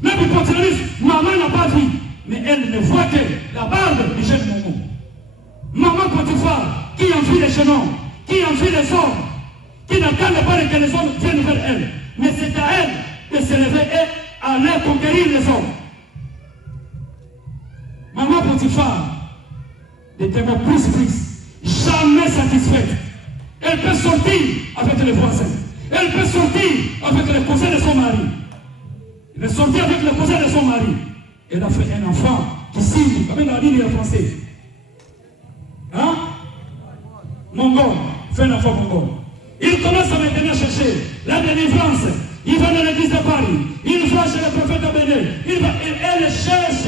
Même hypoténuse, maman n'a pas vu. Mais elle ne voit que la barbe du jeune moment. Maman Potiphar, qui enfuit les chenons, qui enfuit les hommes, qui n'attendent pas que les hommes viennent vers elle. Mais c'est à elle de se lever et aller conquérir les hommes. Maman Potiphar n'était pas plus, jamais satisfaite. Elle peut sortir avec les voisins. Elle peut sortir avec les cousins de son mari. Elle est sortie avec les cousins de son mari. Elle a fait un enfant qui signe, avec la ligne en français. Hein? Mongol, fait un enfant mongol. Il commence à maintenant chercher la délivrance. Il va dans l'église de Paris. Il va chez le prophète de Béné. Elle cherche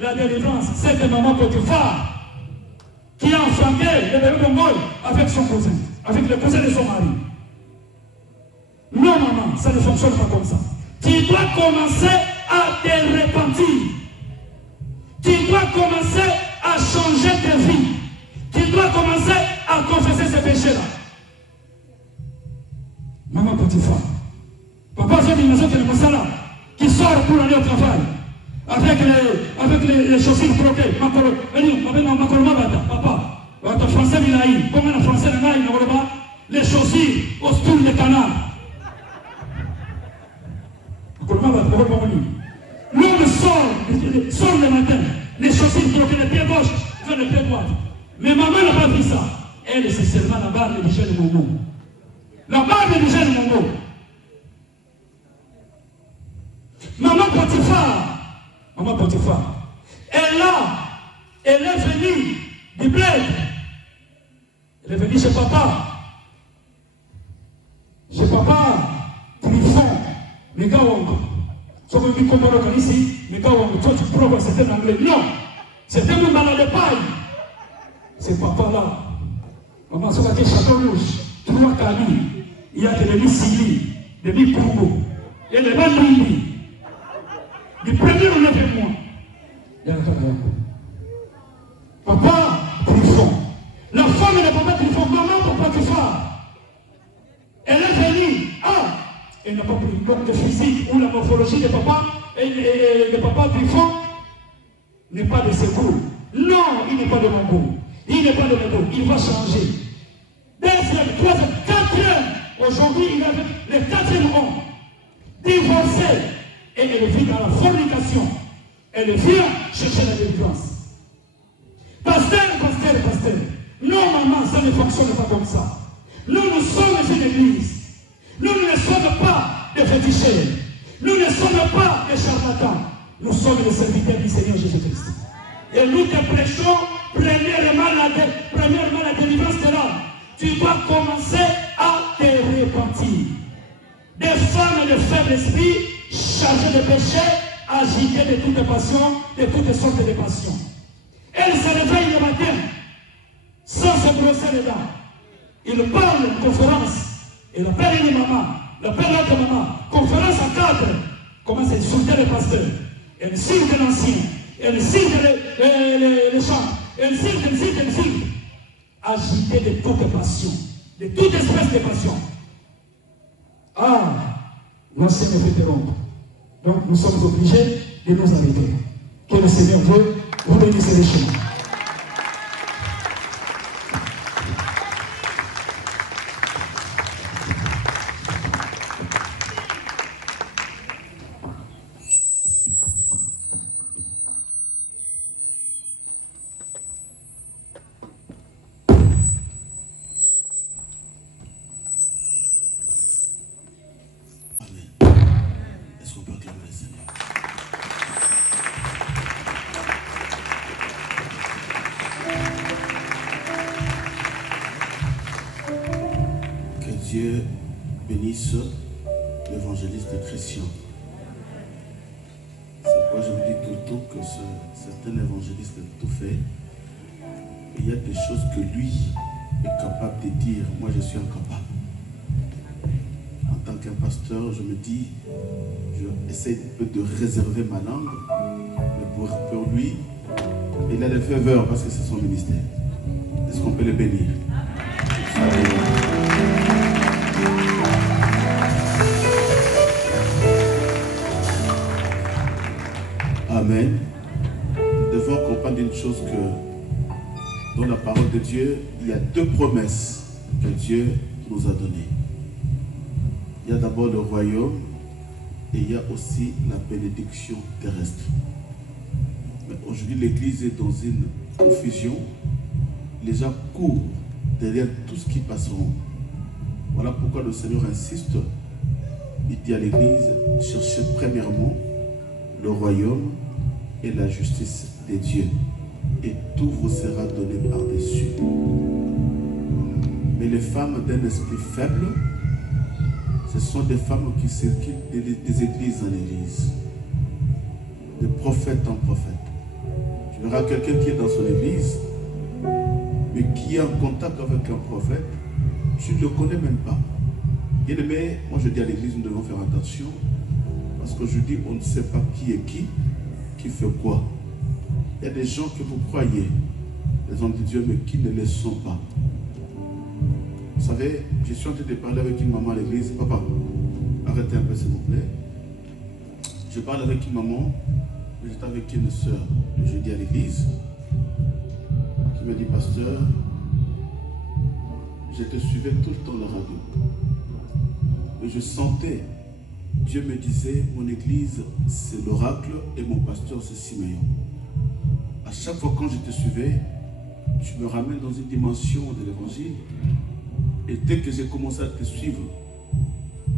la délivrance. C'est que maman Potiphar qui a enfanté le bébé mongol avec son cousin, avec le cousin de son mari. Non, maman, ça ne fonctionne pas comme ça. Tu dois commencer à te repentir. Tu dois commencer à changer ta vie. Tu dois commencer à confesser ces péchés-là. Maman Potiphar, papa fait une maison qui sort pour aller au travail avec les chaussures croquées. Papa, votre français minaï, comment le français minaï, les chaussures au stool de canard. L'homme sort le matin, les chaussures croquées, le pied gauche vers le pied droit. Mais maman n'a pas vu ça. Elle, c'est seulement la barbe du jeune Momo. La barbe du jeune Momo. Maman Potiphar, elle est venue du bled. Elle est venue chez papa. Chez papa, Trifon, les gars, sauf que comme on reconnaît ici, les gars, toi tu prouves que c'était en anglais. Non, c'était un malade de paille. C'est papa là. Maman, ça va être château rouge, 3 canis. Il y a des demi-sili, des demi-poumons. Et les bandits. Du premier au 9e mois. Il y a un papa, Trifon. La femme de papa Trifon, maman, papa Trifon. Elle est venue. Elle n'a pas pris le de physique ou la morphologie de papa et de papa Trifon n'est pas de secours. Non, il n'est pas de mon goût. Il n'est pas de mon goût. Il va changer. Deuxième, troisième, quatrième. Aujourd'hui, il est le 4e homme. Divorcé. Et elle vit dans la fornication. Elle vient chercher la délivrance. Pasteur. Non, maman, ça ne fonctionne pas comme ça. Nous sommes une église. Nous ne sommes pas des féticheurs. Nous ne sommes pas des charlatans. Nous sommes les serviteurs du Seigneur Jésus-Christ. Et nous te prêchons premièrement la délivrance de l'âme. Tu dois commencer à te repentir. Des femmes de faible esprit, chargées de péché, agitées de toutes passions, de toutes sortes de passions. Elles se réveillent le matin sans se brosser les dents. Ils parlent en conférence. Il appelle une maman, il appelle l'autre maman. Conférence à 4. Commence à insulter les pasteurs. Elle insulte l'ancien. Elle insulte les chants. Elle insulte. Agité de toute passion. De toute espèce de passion. L'ancien ne fait rompre. Donc nous sommes obligés de nous arrêter. Que le Seigneur Dieu vous bénisse les chemins. Dieu bénisse l'évangéliste chrétien. C'est pourquoi je me dis tout le temps que c'est un évangéliste tout fait. Il y a des choses que lui est capable de dire. Moi, je suis incapable. En tant qu'un pasteur, je me dis, je essaie de réserver ma langue, mais pour lui, il a des faveurs parce que c'est son ministère. Est-ce qu'on peut le bénir? Amen. Nous devons comprendre une chose que dans la parole de Dieu, il y a deux promesses que Dieu nous a données. Il y a d'abord le royaume et il y a aussi la bénédiction terrestre. Mais aujourd'hui, l'Église est dans une confusion. Les gens courent derrière tout ce qui passeront. Voilà pourquoi le Seigneur insiste. Il dit à l'Église, cherchez premièrement le royaume et la justice des dieux. Et tout vous sera donné par-dessus. Mais les femmes d'un esprit faible, ce sont des femmes qui circulent des églises en église, de prophète en prophète. Tu verras quelqu'un qui est dans son église, mais qui est en contact avec un prophète, tu ne le connais même pas. Bien aimé, moi je dis à l'église, nous devons faire attention, parce qu'aujourd'hui on ne sait pas qui est qui fait quoi. Il y a des gens que vous croyez, les hommes de Dieu, mais qui ne le sont pas. Vous savez, je suis en train de parler avec une maman à l'église. Papa, arrêtez un peu s'il vous plaît. Je parle avec une maman, mais j'étais avec une soeur le jeudi à l'église, qui me dit, pasteur, je te suivais tout le temps à la radio. Mais je sentais, Dieu me disait, mon église c'est l'oracle et mon pasteur c'est Siméon. À chaque fois quand je te suivais, tu me ramènes dans une dimension de l'évangile. Et dès que j'ai commencé à te suivre,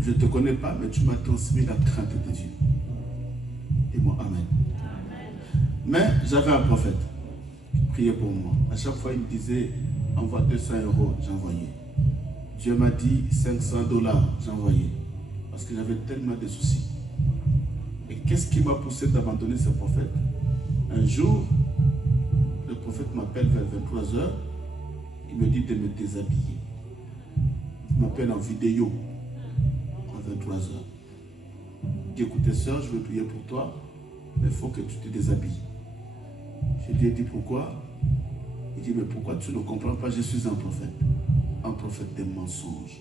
je ne te connais pas, mais tu m'as transmis la crainte de Dieu. Et moi, amen. Mais j'avais un prophète qui priait pour moi. À chaque fois, il me disait, envoie 200 €, j'envoyais. Dieu m'a dit 500 $, j'envoyais. Parce que j'avais tellement de soucis. Et qu'est-ce qui m'a poussé d'abandonner ce prophète? Un jour, le prophète m'appelle vers 23 h. Il me dit de me déshabiller. Il m'appelle en vidéo à 23 h. Il dit, écoutez soeur, je vais prier pour toi, mais il faut que tu te déshabilles. Je lui ai dit pourquoi? Il dit, mais pourquoi tu ne comprends pas? Je suis un prophète des mensonges.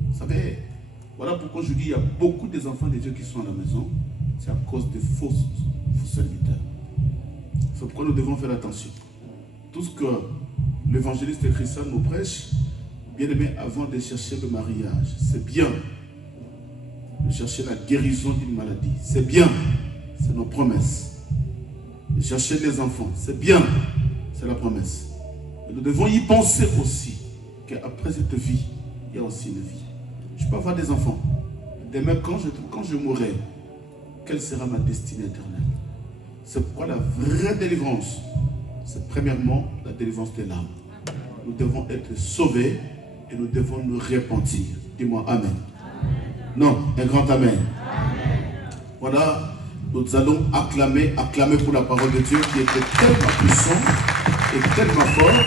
Vous savez, voilà pourquoi je dis, il y a beaucoup des enfants de Dieu qui sont à la maison, c'est à cause des faux serviteurs. C'est pourquoi nous devons faire attention. Tout ce que l'évangéliste Christian nous prêche, bien aimé, avant de chercher le mariage, c'est bien. De chercher la guérison d'une maladie, c'est bien. C'est nos promesses. De chercher les enfants, c'est bien. C'est la promesse. Et nous devons y penser aussi, qu'après cette vie, il y a aussi une vie. Je peux avoir des enfants. Demain, quand je mourrai, quelle sera ma destinée éternelle? C'est pourquoi la vraie délivrance, c'est premièrement la délivrance de l'âme. Nous devons être sauvés et nous devons nous repentir. Dis-moi amen. Non, un grand amen. Amen. Voilà, nous allons acclamer pour la parole de Dieu qui était tellement puissante et tellement forte.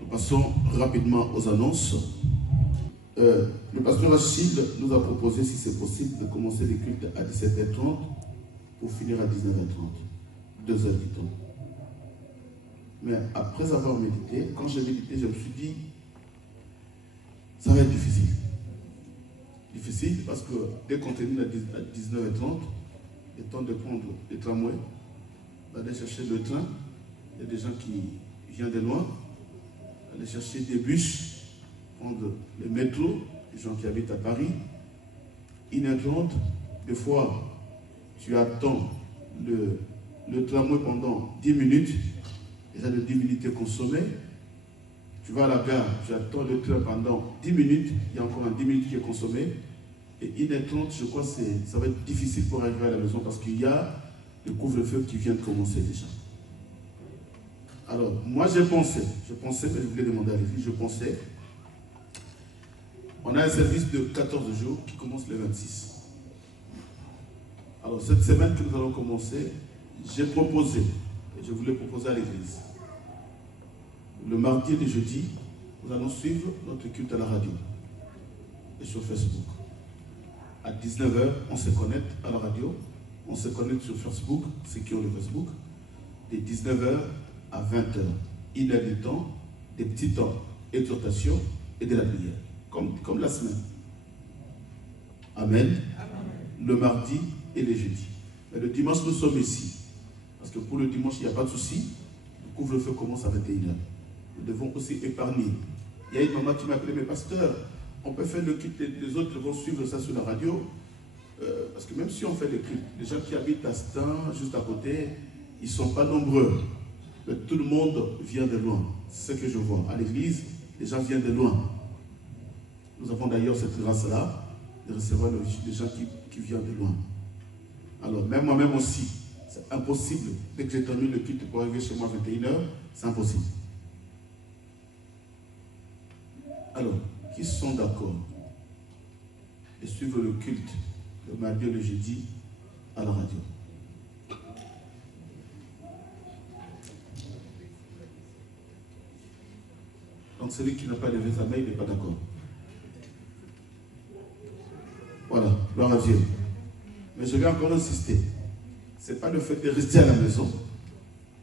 Nous passons rapidement aux annonces. Le pasteur Achille nous a proposé, si c'est possible, de commencer les cultes à 17 h 30 pour finir à 19 h 30. 2 heures du temps. Mais après avoir médité, quand j'ai médité, je me suis dit, ça va être difficile. Difficile parce que dès qu'on termine à 19 h 30, il est temps de prendre le tramway, d'aller chercher le train. Il y a des gens qui viennent de loin, aller chercher des bus, prendre le métro, les gens qui habitent à Paris. 1 h 30, des fois, tu attends le tramway pendant 10 minutes. Déjà de 10 minutes consommées. Tu vas à la gare, tu attends le train pendant 10 minutes, il y a encore un 10 minutes qui est consommé. Et 1 h 30, je crois que ça va être difficile pour arriver à la maison parce qu'il y a le couvre-feu qui vient de commencer déjà. Alors, moi j'ai pensé, mais je voulais demander à l'église, je pensais, on a un service de 14 jours qui commence le 26. Alors, cette semaine que nous allons commencer, j'ai proposé, je voulais proposer à l'église. Le mardi et le jeudi, nous allons suivre notre culte à la radio et sur Facebook. À 19 h, on se connecte à la radio, on se connecte sur Facebook, ceux qui ont le Facebook, de 19 h à 20 h. Il y a du temps, des petits temps d'exhortation et de la prière, comme la semaine. Amen. Amen. Le mardi et le jeudi. Mais le dimanche, nous sommes ici. Parce que pour le dimanche, il n'y a pas de souci. Le couvre-feu commence à 21 h. Nous devons aussi épargner. Il y a une maman qui m'a appelé, mais pasteur, on peut faire le culte, les autres vont suivre ça sur la radio. Parce que même si on fait le culte, les gens qui habitent à Stan, juste à côté, ils ne sont pas nombreux. Mais tout le monde vient de loin. C'est ce que je vois. À l'église, les gens viennent de loin. Nous avons d'ailleurs cette grâce-là de recevoir les gens qui viennent de loin. Alors, même moi-même aussi, c'est impossible. Dès que j'ai terminé le culte pour arriver chez moi à 21 h, c'est impossible. Alors, qui sont d'accord de suivre le culte le mardi et le jeudi à la radio? Donc celui qui n'a pas levé sa main, il n'est pas d'accord. Voilà, gloire à Dieu. Mais je vais encore insister. Ce n'est pas le fait de rester à la maison,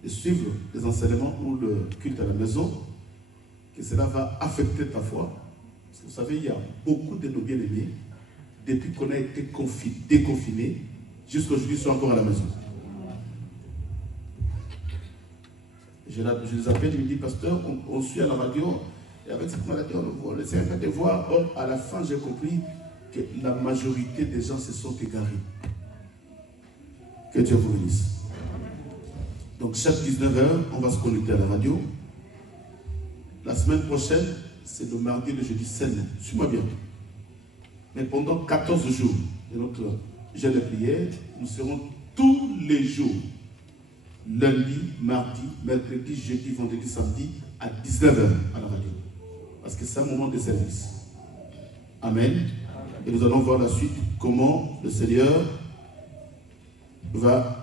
de suivre les enseignements ou le culte à la maison, que cela va affecter ta foi. Parce que vous savez, il y a beaucoup de nos bien-aimés, depuis qu'on a été déconfinés, jusqu'à aujourd'hui, ils sont encore à la maison. Je les appelle, je me dis, pasteur, on suit à la radio, et avec cette maladie, on essaie un peu de voir. Or, à la fin, j'ai compris que la majorité des gens se sont égarés. Que Dieu vous bénisse. Donc, chaque 19 h, on va se connecter à la radio. La semaine prochaine, c'est le mardi et le jeudi seulement. Suis-moi bien. Mais pendant 14 jours de notre jeûne de prière, nous serons tous les jours. Lundi, mardi, mercredi, jeudi, vendredi, samedi, à 19 h à la radio. Parce que c'est un moment de service. Amen. Et nous allons voir la suite, comment le Seigneur va